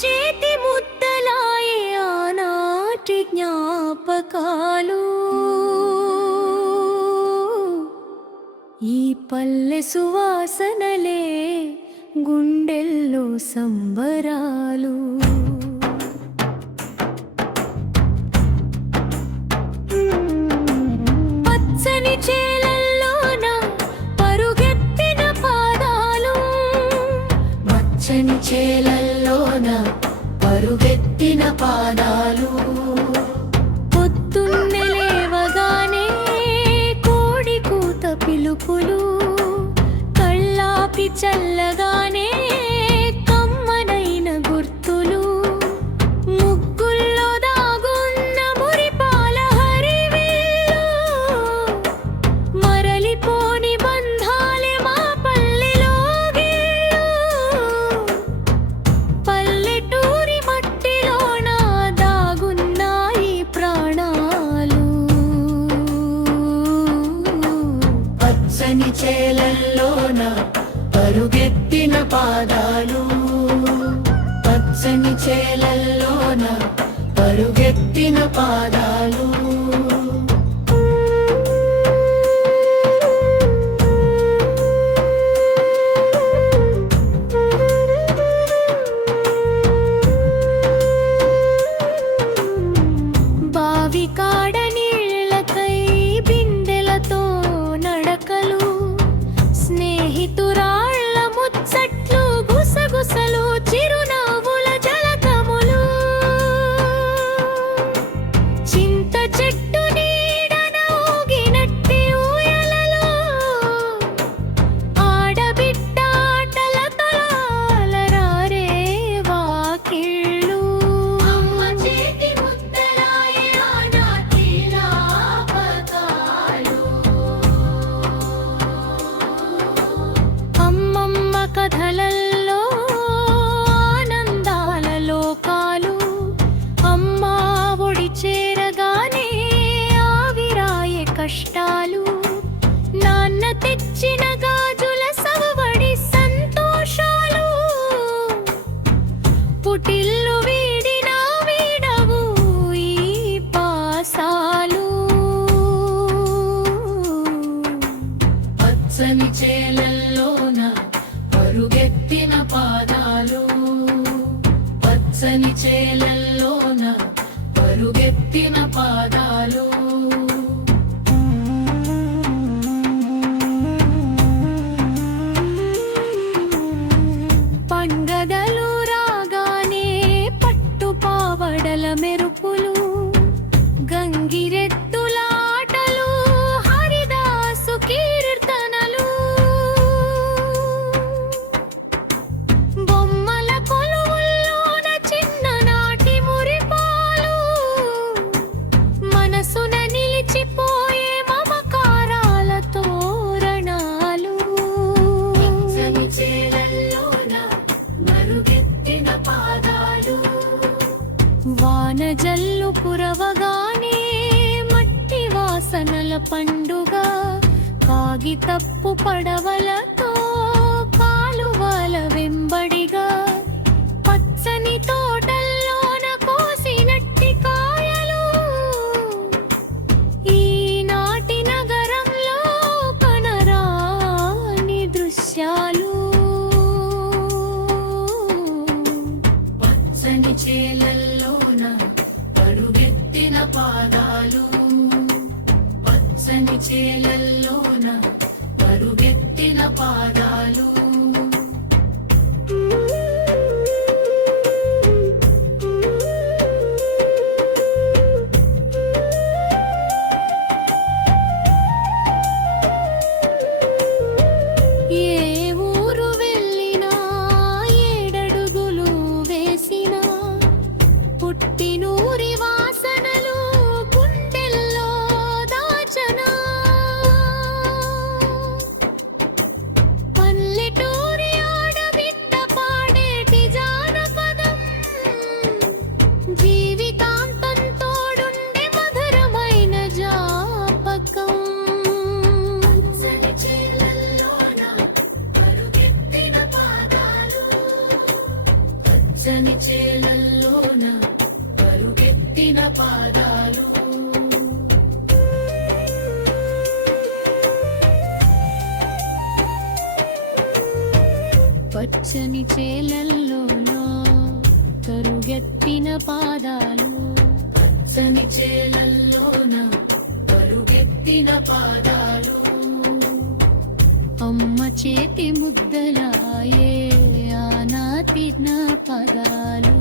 చేతి ముద్దలాయే ఆనాటి జ్ఞాపకాలు. ఈ పల్లె సువాసనలే గుండెల్లో సంబరాలు. పచ్చని చేలల్లోన పరుగెత్తిన పాదాలు, పచ్చని చేలల్లోన పరుగెత్తిన పాదాలు. పొద్దున్నే లేవగానే కోడి కూత పిలుపులు, కళ్ళాపి చల్లగానే కమ్మనైన గుర్తులు. ముగ్గుల్లో దాగున్న మురిపాల హరివిల్లు, మరలిపోని బంధాలే మా పల్లెలో గిల్లు. పల్లెటూరి మట్టిలోన దాగున్నాయి ప్రాణాలు. పచ్చని చేలల్లోన పరుగెత్తిన పాదాలు, పచ్చని చేలల్లోన పరుగెత్తిన పాదాలు. బావి కాడ నీళ్ళకై బిందెలతో నడకలు, స్నేహితురాళ్ళ ముచ్చట్లు, గుసగుసలు, చిరునవ్వుల జలకములు. చింత చెట్టు నీడన ఊగినట్టి ఊయలలో, ఆడబిడ్డ ఆటలతో అలరారే వాకిళ్ళు. అమ్మ చేతి ముద్దలాయే ఆనాటి జ్ఞాపకాలు. అమ్మమ్మ కథలల్లో ఆనందాల లోకాలు, అమ్మ ఒడి చేరగానే ఆవిరాయే కష్టాలు. నాన్న తెచ్చిన గాజుల సవడి సంతోషాలు, పుటిల్లు వీడినా వీడవు ఈ పాసాలు. పచ్చని చేలల్లోన పరుగెత్తిన పాదాలు, పచ్చని చేలల్లోన పరుగెత్తిన పాదాలు. పండగలు రాగానే పట్టు పావడల మెరుపులు, గంగిరెద్దుల ఆటలు, హరిదాసు కీర్తనలు. బొమ్మల కొలువుల్లోన చిన్ననాటి మురిపాలు, మనసున నిలిచిపోయే మమకారాల తోరణాలు. పచ్చని చేలల్లోన మరుగెత్తిన పాదాలు, వాన జల్లు కురవగానే మట్టి వాసనల పండుగ, కాగితప్పు పడవలతో కాలువల వెంబడిగా. పచ్చని తోటల్లోన కోసినట్టి కాయలు, ఈనాటి నగరంలో కనరాని దృశ్యాలు. పచ్చని చేలల్లోన పరుగెత్తిన పాదాలు, పచ్చని చేలల్లోన పరుగెత్తిన పాదాలు. ఏ ఊరు వెళ్ళినా ఏడడుగులు వేసినా, పుట్టినూరి వాసనలు గుండెల్లో దాచనా. పల్లె పచ్చని చేలల్లోన పరుగెత్తిన పాదాలు పచ్చని చేలల్లోన పరుగెత్తిన పాదాలు పచ్చని చేలల్లోన పరుగెత్తిన పాదాలు అమ్మ చేతి ముద్దలాయే ఆనాటి నా పదాలు